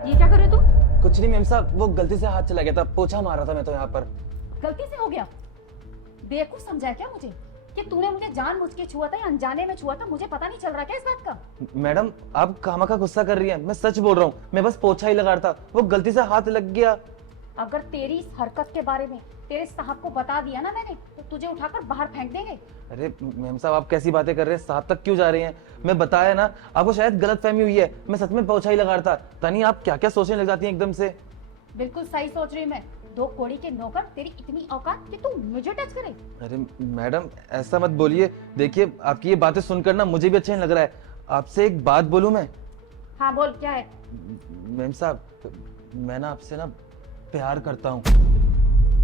ये क्या कर रहे हो तुम? कुछ नहीं मेम साहब, वो गलती से हाथ चला गया था, पोछा मारा था मैं तो यहाँ पर। गलती से हो गया? बेवकूफ समझा क्या मुझे कि तूने मुझे जानबूझ के छुआ था या अनजाने में छुआ था? मुझे पता नहीं चल रहा क्या इस बात का? मैडम आप खामखा गुस्सा कर रही हैं, मैं सच बोल रहा हूँ, मैं बस पोछा ही लगा रहा था, वो गलती से हाथ लग गया। अगर तेरी इस हरकत के बारे में तेरे साहब को बता दिया ना मैंने, तो तुझे उठाकर बाहर फेंक देंगे। अरे मैम साहब आप कैसी बातें कर रहे हैं, साहब तक क्यों जा रही हैं? मैं बताया ना, आपको शायद गलतफहमी हुई है, मैं सच में पोछा ही लगा रहा था। तनी आप क्या क्या सोचने लग जाती हैं एकदम से। बिल्कुल सही सोच रही हूँ मैं। दो कोड़ी के नौकर, तेरी इतनी औकात कि तू मुझे टच करे? अरे मैडम ऐसा मत बोलिए, देखिए आपकी ये बातें सुनकर ना मुझे भी अच्छा नहीं लग रहा है। आपसे एक बात बोलूं मैं? हाँ बोल, क्या है? मैम साहब मैं ना आपसे ना प्यार करता हूँ।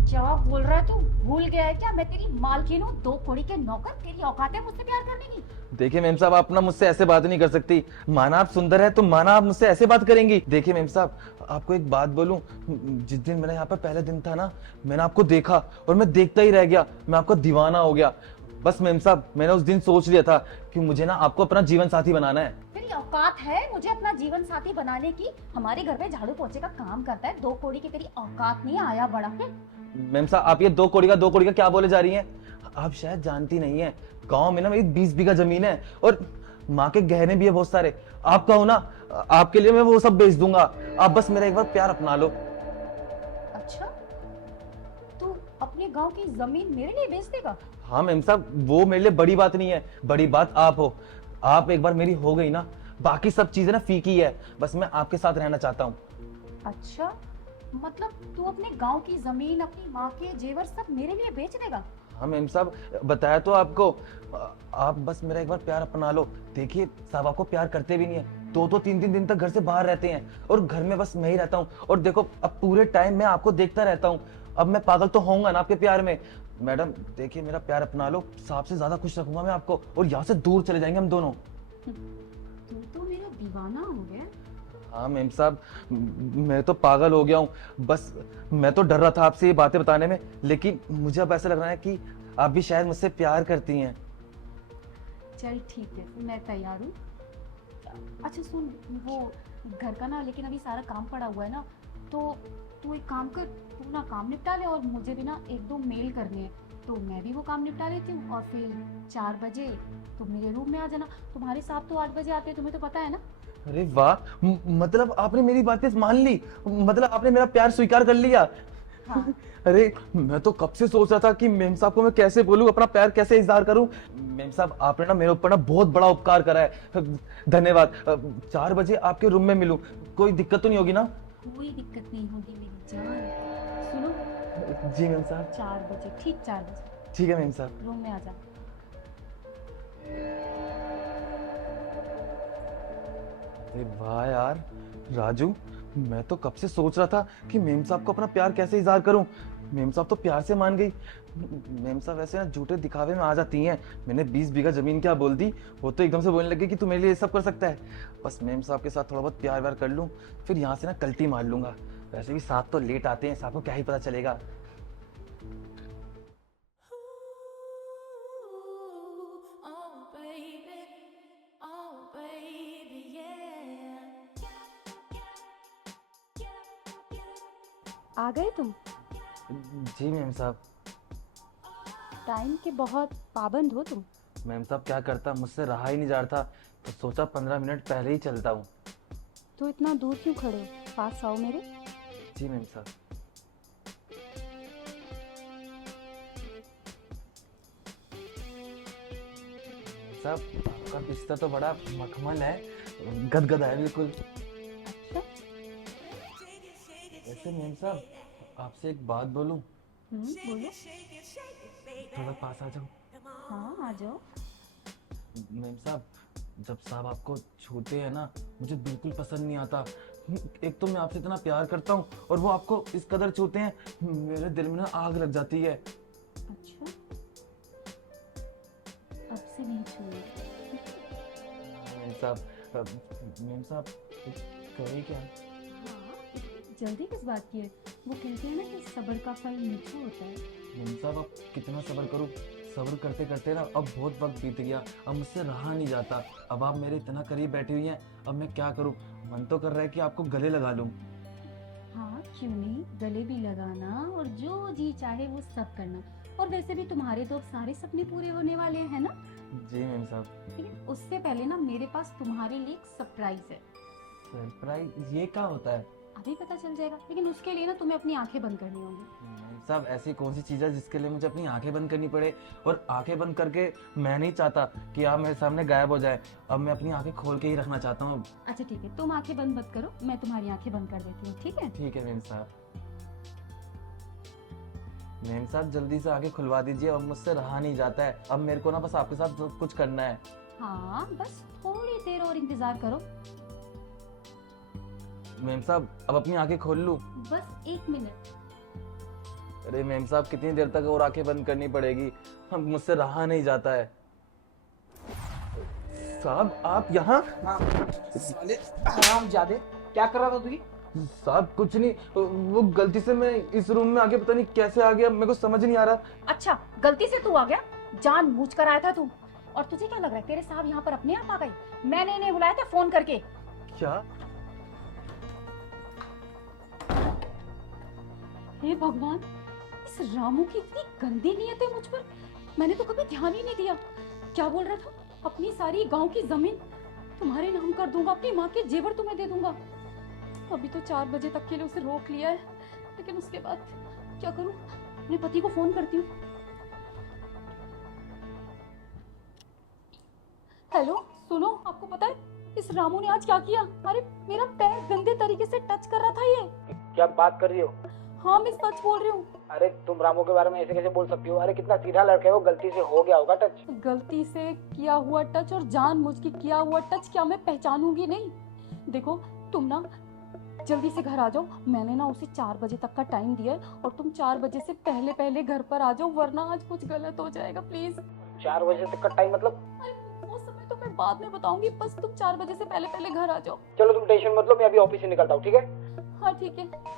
क्या बोल रहा है तू? भूल गया है क्या मैं तेरी मालकिन हूँ? दो कोड़ी के नौकर, तेरी औकात है मुझसे प्यार करने की? देखिए मैम साहब आप ना मुझसे ऐसे बात नहीं कर सकती। माना आप सुंदर है तो माना आप मुझसे ऐसे बात करेंगी? देखिए मैम साहब आपको एक बात बोलूं, जिस दिन मेरा यहाँ पर पहला दिन था ना, मैंने आपको देखा और मैं देखता ही रह गया, मैं आपका दीवाना हो गया। बस मैम साहब मैंने उस दिन सोच लिया था कि मुझे ना आपको अपना जीवन साथी बनाना है। तेरी औकात है मुझे अपना जीवन साथी बनाने की? हमारे घर में झाड़ू पोछे का काम करता है, दो कोड़ी की तेरी औकात नहीं है, आया बड़ा। मैम साहब आप ये दो कौड़ी का क्या बोले जा रही हैं? आप शायद जानती नहीं है, गांव में ना मेरी 20 बीघा जमीन है और माँ के गहने भी है बहुत सारे। आप कहो ना, आपके लिए मैं वो सब बेच दूंगा, आप बस मेरा एक बार प्यार अपना लो। अच्छा, तू अपने गांव की जमीन मेरे लिए बेच देगा? हाँ मैम साहब वो मेरे लिए बड़ी बात नहीं है, बड़ी बात आप हो। आप एक बार मेरी हो गई ना, बाकी सब चीजें ना फीकी है, बस मैं आपके साथ रहना चाहता हूँ। अच्छा, मतलब तू अपने गांव की जमीन, अपनी माँ के जेवर सब मेरे लिए बेच देगा? हाँ मैम साहब बताया तो आपको, आप बस मेरा एक बार प्यार अपना लो। देखिए साहब आपको प्यार करते भी नहीं है, दो तो तीन तीन दिन तक घर से बाहर रहते हैं और घर में बस मैं ही रहता हूँ। और देखो अब पूरे टाइम मैं आपको देखता रहता हूँ, अब मैं पागल तो होऊंगा ना आपके प्यार में। मैडम देखिए मेरा प्यार अपना लो, साहब से ज्यादा खुश रखूंगा मैं आपको और यहाँ से दूर चले जाएंगे हम दोनों। तू तो मेरा दीवाना हो गया। हाँ मैम साहब मैं तो पागल हो गया हूँ, बस मैं तो डर रहा था आपसे ये बातें बताने में, लेकिन मुझे अब ऐसा लग रहा है कि आप भी शायद मुझसे प्यार करती हैं। चल ठीक है, मैं तैयार हूँ। अच्छा सुन, वो घर का ना लेकिन अभी सारा काम पड़ा हुआ है ना, तो तू एक काम कर, तू ना काम निपटा ले और मुझे भी ना एक दो मेल करने हैं, तो मैं भी वो काम निपटा लेती हूँ और फिर 4 बजे तुम मेरे रूम में आ जाना। तुम्हारे साहब तो 8 बजे आते हैं, तुम्हें तो पता है ना। अरे वाह, मतलब आपने मेरी बातें मान ली, मतलब आपने मेरा प्यार स्वीकार कर लिया। हाँ। अरे मैं तो कब से सोच रहा था कि मेम साहब को मैं कैसे बोलूं, अपना प्यार कैसे इजहार करूं। मेम साहब आपने ना मेरे ऊपर ना बहुत बड़ा उपकार करा है, धन्यवाद। 4 बजे आपके रूम में मिलूं, कोई दिक्कत तो नहीं होगी ना? कोई दिक्कत नहीं होगी मेरी जान। सुनो, जी मेम साहब। 4 बजे, ठीक 4 बजे ठीक है मेम साहब। रूम में आ जा। अरे वाह यार राजू, मैं तो कब से सोच रहा था कि मेम साहब को अपना प्यार कैसे इजहार करूं। मेम साहब तो प्यार से मान गई। मेम साहब वैसे ना झूठे दिखावे में आ जाती हैं। मैंने 20 बीघा जमीन क्या बोल दी, वो तो एकदम से बोलने लगे कि तू मेरे लिए ये सब कर सकता है। बस मेम साहब के साथ थोड़ा बहुत प्यार व्यार कर लूं, फिर यहाँ से ना कल्टी मार लूंगा। वैसे भी साहब तो लेट आते हैं, साहब को क्या ही पता चलेगा। Oh baby, oh baby, yeah. आ गए तुम? जी मेम साहब। टाइम के बहुत पाबंद हो तुम। मेम साहब क्या करता, मुझसे रहा ही नहीं जा रहा था, तो सोचा 15 मिनट पहले ही चलता हूँ। तो इतना दूर क्यों खड़े हो? पास आओ मेरे। जी मेम साहब। साहब आपका बिस्तर तो बड़ा मखमल है, गदगद है बिल्कुल। अच्छा। वैसे मेम साहब आपसे एक बात बोलूं? बोलो। थोड़ा पास आ जाओ। हाँ आ जाओ। मेम साहब जब साहब आपको छूते हैं ना, मुझे बिल्कुल पसंद नहीं आता। एक तो मैं आपसे इतना प्यार करता हूँ और वो आपको इस कदर छूते हैं, मेरे दिल में ना आग लग जाती है। अच्छा, अब से नहीं छूए। मेम साहब करें क्या? हाँ, जल्दी किस बात की है? वो कहते हैं ना कि सब्र का फल मीठा होता है। मेम साहब अब कितना सब्र करूं, सब्र करते करते ना अब बहुत वक्त बीत गया, अब मुझसे रहा नहीं जाता। अब आप मेरे इतना करीब बैठी हुई हैं, अब मैं क्या करूं? मन तो कर रहा है कि आपको गले लगा लूं। हाँ क्यों नहीं, गले भी लगाना और जो जी चाहे वो सब करना। और वैसे भी तुम्हारे तो सारे सपने पूरे होने वाले हैं ना। जी मेम साहब। ठीक है, उससे पहले ना मेरे पास तुम्हारे लिए एक सरप्राइज है। सरप्राइज ये क्या होता है? अभी पता चल जाएगा, लेकिन उसके लिए ना तुम्हें अपनी आंखें बंद करनी होंगी। मेम साहब ऐसी कौन सी चीज़ है जिसके लिए मुझे अपनी आंखें बंद करनी पड़े? और आंखें बंद करके मैं नहीं चाहता कि आप मेरे सामने गायब हो जाए। अब मैं अपनी आंखें खोल के ही रखना चाहता हूँ। अच्छा ठीक है, तुम आंखें बंद मत करो, मैं तुम्हारी आंखें बंद कर देती हूँ, ठीक है? ठीक है मेम साहब। मेम साहब जल्दी से आंखें खुलवा दीजिए, अब मुझसे रहा नहीं जाता है। अब मेरे को ना बस आपके साथ कुछ करना है। हाँ बस थोड़ी देर और इंतजार करो। मेम साहब अब अपनी आंखें खोल लूं? बस 1 मिनट। अरे मेम साहब कितनी देर तक और आंखें बंद करनी पड़ेगी? हम मुझसे रहा नहीं जाता है। साहब आप यहाँ? हाँ, साले हरामजादे, क्या कर रहा था तू ये? साहब कुछ नहीं, वो गलती से मैं इस रूम में आके पता नहीं कैसे आ गया, मेरे को समझ नहीं आ रहा। अच्छा गलती से तू आ गया, जानबूझ कर आया था तू। और तुझे क्या लग रहा है तेरे साहब यहाँ पर अपने आप आ गए? मैंने इन्हें बुलाया था फोन करके। क्या? हे भगवान, इस रामू की इतनी गंदी नीयत है मुझ पर। मैंने तो कभी ध्यान ही नहीं दिया। क्या बोल रहा था? अपनी सारी गांव की जमीन तुम्हारे नाम कर दूंगा, अपनी माँ के जेवर तुम्हें दे दूंगा। अभी तो 4 बजे तक के लिए उसे रोक लिया है, लेकिन उसके बाद क्या करूं? अपने पति को फोन करती हूँ। हेलो सुनो, आपको पता है इस रामू ने आज क्या किया? अरे मेरा पैर गंदे तरीके से टच कर रहा था ये। क्या बात कर रही हो? हाँ मैं सच बोल रही हूँ। अरे तुम रामू के बारे में ऐसे कैसे बोल सकती हो? अरे कितना सीधा लड़का है वो, गलती से हो गया होगा टच। गलती से किया हुआ टच और जानबूझ के किया हुआ टच क्या मैं पहचानूंगी नहीं? देखो तुम ना जल्दी से घर आ जाओ। मैंने ना उसे 4 बजे तक का टाइम दिया है और तुम 4 बजे से पहले पहले घर पर आ जाओ, वरना आज कुछ गलत हो जाएगा प्लीज। 4 बजे तक का टाइम मतलब? अरे वो समय तो मैं बाद में बताऊंगी, बस तुम 4 बजे से पहले पहले घर आ जाओ। चलो तुम टेंशन मत लो, मैं अभी ऑफिस से निकलता हूँ, ठीक है? हाँ ठीक है।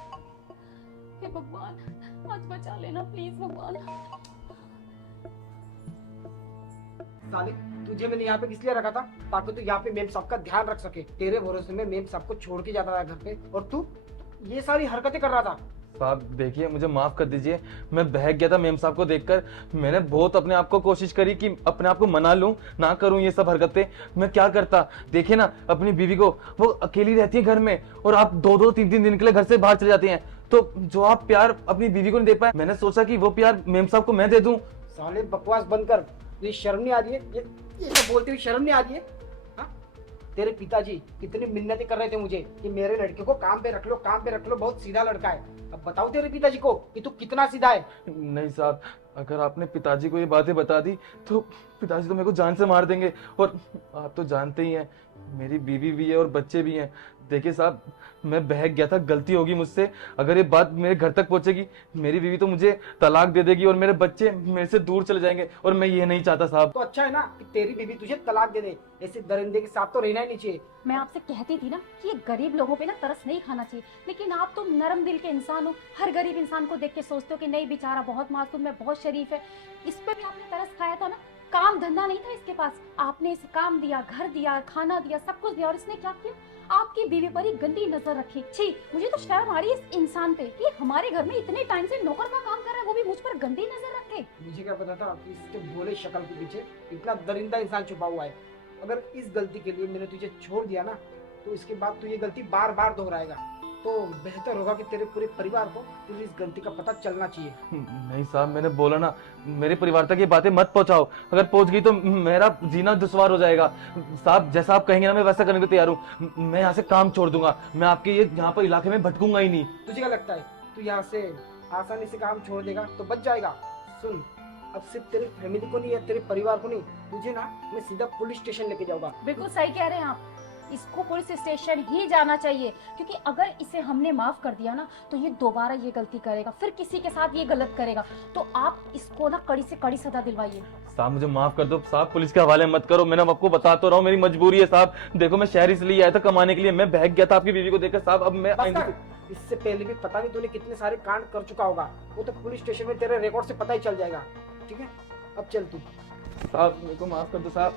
हे भगवान आज बचा लेना प्लीज भगवान। साले तुझे मैंने यहाँ पे किस लिए रखा था? ताकि तू यहाँ पे मेम साहब का ध्यान रख सके। तेरे भरोसे में मेम साहब को छोड़ के जाता था घर पे, और तू ये सारी हरकतें कर रहा था। साहब देखिए मुझे माफ कर दीजिए, मैं बहक गया था मेम साहब को देखकर। मैंने बहुत अपने आप को कोशिश करी कि अपने आप को मना लूं, ना करूं ये सब हरकतें। मैं क्या करता? देखिए ना अपनी बीवी को, वो अकेली रहती है घर में और आप 2-2 3-3 दिन के लिए घर से बाहर चले जाते हैं। तो जो आप प्यार अपनी बीवी को नहीं दे पाए, मैंने सोचा कि वो प्यार मेम साहब को मैं दे दूं। साले बकवास बंद कर। ये शर्म नहीं आ रही है? ये सब बोलते हुए शर्म नहीं आ रही है? हाँ? तेरे पिताजी कितनी मिन्नतें कर रहे थे मुझे कि मेरे लड़के को काम पे रख लो, काम पे रख लो, बहुत सीधा लड़का है। अब बताओ तेरे पिताजी को कि तू कितना सीधा है। नहीं साहब, अगर आपने पिताजी को ये बातें बता दी तो पिताजी तो मेरे को जान से मार देंगे। और आप तो जानते ही हैं मेरी बीवी भी है और बच्चे भी हैं। देखिए साहब मैं बहक गया था, गलती होगी मुझसे। अगर ये बात मेरे घर तक पहुंचेगी, मेरी बीवी तो मुझे तलाक दे देगी और मेरे बच्चे मेरे से दूर चले जाएंगे, और मैं ये नहीं चाहता साहब। तो अच्छा है ना कि तेरी बीवी तुझे तलाक दे दे। ऐसे दरिंदे के साथ तो रहना ही नहीं चाहिए। मैं आपसे कहती थी ना कि ये गरीब लोगों पे ना तरस नहीं खाना चाहिए, लेकिन आप तो नरम दिल के इंसान हो। हर गरीब इंसान को देख के सोचते हो कि नहीं बेचारा बहुत मासूम है, बहुत शरीफ है। इस पे भी आपने तरस खाया था ना। काम धंधा नहीं था इसके पास, आपने इसे काम दिया, घर दिया, खाना दिया, सब कुछ दिया, और इसने क्या किया? आपकी बीवी पर ही गंदी नजर रखी। छी, मुझे तो शर्म आ रही है इस इंसान पे कि हमारे घर में इतने टाइम से नौकर का काम कर रहा है, वो भी मुझ पर गंदी नजर रखे। मुझे क्या पता था कि इसके भोले शक्ल के पीछे इतना दरिंदा इंसान छुपा हुआ है। अगर इस गलती के लिए मैंने तुझे छोड़ दिया ना, तो इसके बाद तू ये गलती बार बार दोहराएगा। तो बेहतर होगा कि तेरे पूरे परिवार को तुझे इस गलती का पता चलना चाहिए। नहीं साहब मैंने बोला ना, मेरे परिवार तक ये बातें मत पहुंचाओ। अगर पहुंच गई तो मेरा जीना दुश्वार हो जाएगा। साहब जैसा आप कहेंगे ना मैं वैसा करने को तैयार हूँ। मैं यहाँ से काम छोड़ दूंगा, मैं आपके ये यहाँ पर इलाके में भटकूंगा ही नहीं। तुझे क्या लगता है तू यहाँ से आसानी से काम छोड़ देगा तो बच जाएगा? सुन, अब सिर्फ तेरी फैमिली को नहीं या तेरे परिवार को नहीं, तुझे ना मैं सीधा पुलिस स्टेशन लेके जाऊंगा। बिल्कुल सही कह रहे हैं आप, इसको पुलिस स्टेशन ही जाना चाहिए, क्योंकि अगर इसे हमने माफ कर दिया ना तो ये दोबारा ये गलती करेगा, फिर किसी के साथ ये गलत करेगा। तो आप इसको ना कड़ी से कड़ी सजा दिलवाइए। साहब मुझे माफ कर दो साहब, पुलिस के हवाले मत करो। मैंने आपको बता तो रहा हूँ, मेरी मजबूरी है साहब। देखो मैं शहर इसलिए आया था कमाने के लिए, मैं बहक गया था आपकी बीवी को देखकर साहब। अब मैं बस कर। इससे पहले भी पता नहीं तूने कितने सारे कांड कर चुका होगा, वो तो पुलिस स्टेशन में तेरे रिकॉर्ड से पता ही चल जाएगा। ठीक है, अब चल तू। साहब मेरे को माफ कर दो साहब।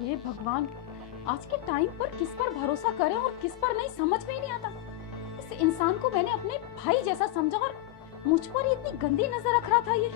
हे भगवान, आज के टाइम पर किस पर भरोसा करें और किस पर नहीं, समझ में ही नहीं आता। इस इंसान को मैंने अपने भाई जैसा समझा और मुझ पर ही इतनी गंदी नजर रख रहा था ये।